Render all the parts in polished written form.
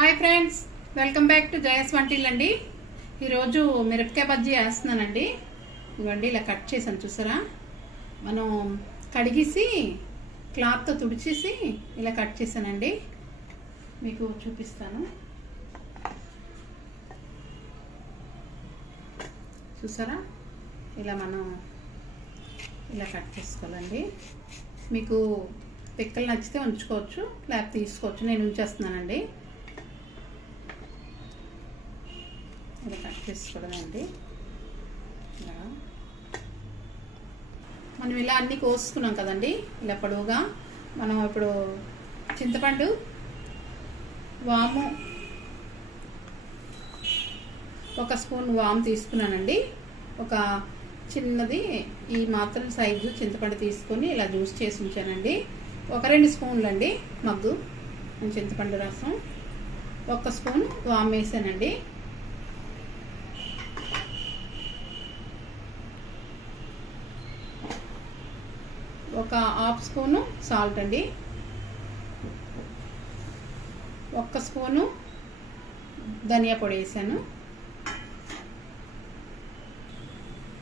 Hi friends, welcome back to Jaya స్వంటిల్లు అండి. ఈరోజు మిరపకాయ బజ్జీ వేస్తున్నానండి. ఇవ్వండి, ఇలా కట్ చేసాను చూసారా. మనం కడిగేసి క్లాత్తో తుడిచేసి ఇలా కట్ చేశానండి. మీకు చూపిస్తాను. చూసారా, ఇలా మనం ఇలా కట్ చేసుకోవాలండి. మీకు పిక్కలు నచ్చితే ఉంచుకోవచ్చు, లేకపోతే తీసుకోవచ్చు. నేను ఉంచేస్తున్నానండి. ఇలా కట్ చేసుకోవడమండి. ఇలా మనం ఇలా అన్నీ కోసుకున్నాం కదండి. ఇలా పొడవుగా మనం ఇప్పుడు చింతపండు, వాము, 1 స్పూన్ వాము తీసుకున్నానండి. ఒక చిన్నది ఈ మాత్రం సైజు చింతపండు తీసుకొని ఇలా జ్యూస్ చేసి ఉంచానండి. 2 స్పూన్లు అండి మగ్గు చింతపండు రసం, 1 స్పూన్ వాము వేసానండి. ఒక 1/2 స్పూను సాల్ట్ అండి, 1 స్పూను ధనియా పొడి వేసాను,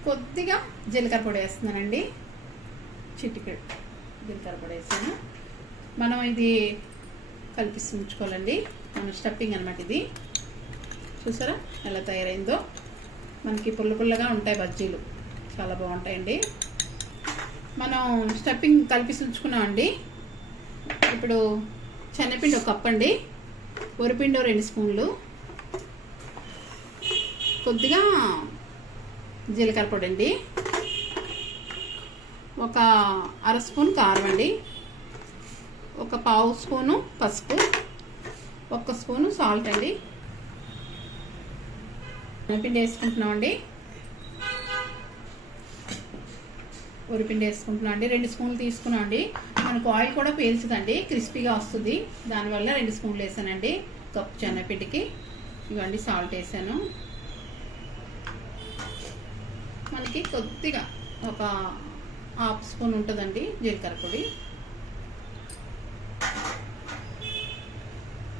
కొద్దిగా జీలకర్ర పొడి వేస్తున్నానండి. చిటికెడు జీలకర్ర పొడి వేసాను. మనం ఇది కలిపి ఉంచుకోవాలండి. మన స్టఫింగ్ అనమాట ఇది. చూసారా ఎలా తయారైందో. మనకి పుల్లగా ఉంటాయి బజ్జీలు, చాలా బాగుంటాయండి. మనం స్టఫింగ్ కలిపి ఉంచుకున్నామండి. ఇప్పుడు శనగపిండి 1 కప్ అండి, వరిపిండి 2 స్పూన్లు, కొద్దిగా జీలకర్ర పొడి అండి, 1/2 స్పూన్ కారం అండి, 1/4 స్పూను పసుపు, 1 స్పూను సాల్ట్ అండి. శనగపిండి వేసుకుంటున్నామండి. వరిపిండి వేసుకుంటున్నాం అండి. 2 స్పూన్లు తీసుకున్నాం అండి. మనకు ఆయిల్ కూడా పీల్చదండి, క్రిస్పీగా వస్తుంది. దానివల్ల 2 స్పూన్లు వేసానండి. కప్పు శనగపిండికి. ఇవ్వండి సాల్ట్ వేసాను. మనకి కొద్దిగా 1/2 స్పూన్ ఉంటుందండి జీలకర్ర పొడి,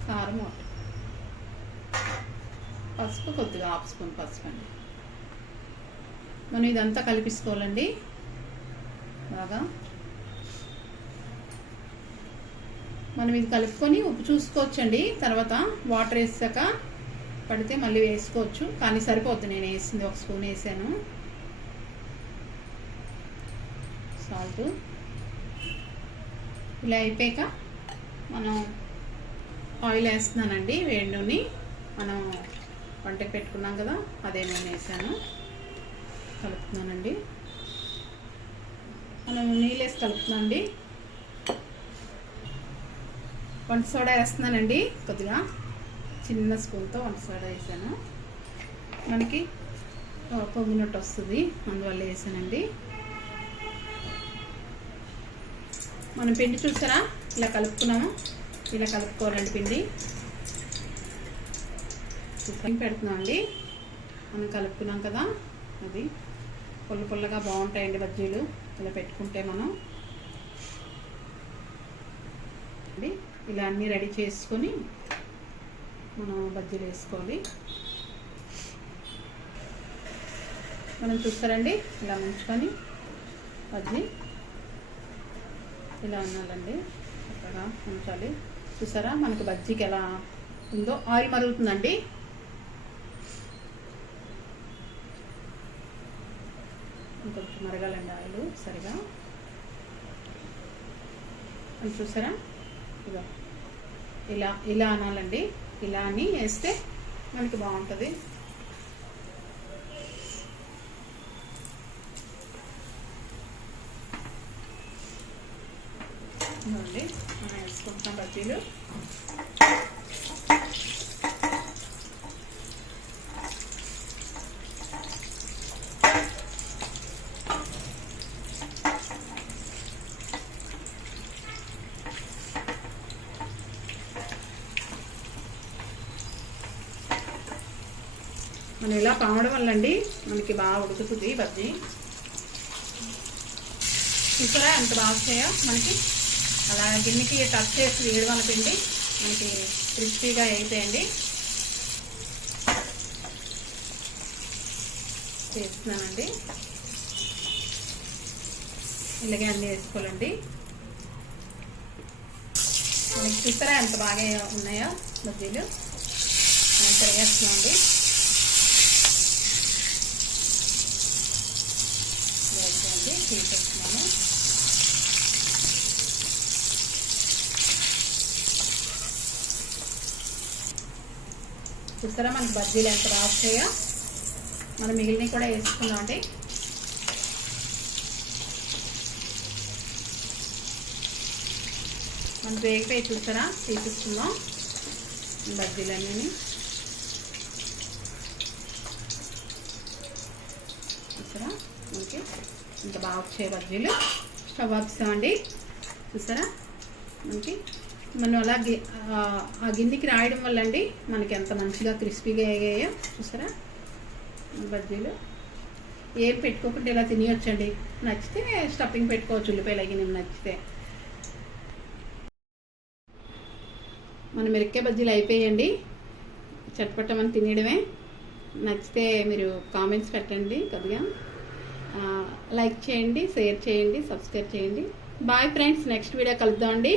కారం, పసుపు కొద్దిగా 1/2 స్పూన్ పసుపు అండి. మనం ఇదంతా కలిపిసుకోవాలండి బాగా. మనం ఇది కలుపుకొని ఉప్పు చూసుకోవచ్చండి. తర్వాత వాటర్ వేసాక పడితే మళ్ళీ వేసుకోవచ్చు, కానీ సరిపోద్ది. నేను వేసింది 1 స్పూన్ వేసాను సాల్ట్. ఇలా అయిపోయాక మనం ఆయిల్ వేస్తున్నానండి. వేడి నూనె మనం వంటకి పెట్టుకున్నాం కదా, అదే నూనె వేసాను. కలుపుతున్నానండి. మనం నీళ్ళు వేసి కలుపుతున్నానండి. వంట సోడా వేస్తున్నానండి. కొద్దిగా చిన్న స్పూన్తో వంట సోడా వేసాను. మనకి పొంగినట్టు వస్తుంది, అందువల్ల వేసానండి. మనం పిండి చూసారా, ఇలా కలుపుకున్నాము. ఇలా కలుపుకోవాలండి పిండి. పెడుతున్నామండి. మనం కలుపుకున్నాం కదా, అది పుల్లగా బాగుంటాయండి బజ్జీలు ఇలా పెట్టుకుంటే. మనం ఇలా అన్నీ రెడీ చేసుకొని మనం బజ్జీలు వేసుకోవాలి. మనం చూస్తారండి, ఇలా ముంచుకొని బజ్జీ ఇలా ఉండాలండి, చక్కగా ఉంచాలి. చూసారా మనకు బజ్జీకి ఎలా ఉందో. ఆయిల్ మరుగుతుందండి. ఇంకొంచెం మరగాలండి ఆయిల్ సరిగా. అని చూసారా, ఇలా అనాలండి. ఇలా అని వేస్తే మనకి బాగుంటుంది. ఇవ్వండి మనం వేసుకుంటున్నాం బజ్జీలు. మనం ఇలా కావడం వల్ల అండి మనకి బాగా ఉడుకుతుంది బజ్జీ. చూసారా ఎంత బాగా వస్తాయో మనకి. అలా గిన్నెకి టచ్ చేసి వేయడం వల్ల పిండి మనకి క్రిస్పీగా అయిపోయండి. చేస్తున్నానండి. ఇలాగే అన్నీ వేసుకోవాలండి. మనకి చూసారా ఎంత బాగా ఉన్నాయో బజ్జీలు. మనం తిరిగేస్తున్నామండి. తీసేస్తున్నాను. చూసారా మనకి బజ్జీలు ఎంత బాగా వస్తాయో. మనం మిగిలినవి కూడా వేసుకున్నాం అండి. మనం వేగిపోయి చూసారా తీపిస్తున్నాం బజ్జీలన్నీ. చూసారా ఓకే, ఇంత బాగా వచ్చాయి బజ్జీలు. స్టవ్ ఆపుతామండి. చూసారా మనకి మనం అలా ఆ గిన్నెకి రాయడం వల్ల అండి మనకి ఎంత మంచిగా క్రిస్పీగా అయ్యాయో. చూసారా బజ్జీలు ఏం పెట్టుకోకుండా ఇలా తినేయొచ్చండి. నచ్చితే స్టఫింగ్ పెట్టుకోవచ్చు, ఉల్లిపాయలు అవి నచ్చితే. మన మిరపకాయ బజ్జీలు అయిపోయాయండి. చట్పట్టమని తినేయడమే. నచ్చితే మీరు కామెంట్స్ పెట్టండి, కొద్దిగా లైక్ చేయండి, షేర్ చేయండి, సబ్స్క్రైబ్ చేయండి. బాయ్ ఫ్రెండ్స్, నెక్స్ట్ వీడియో కలుద్దామండి.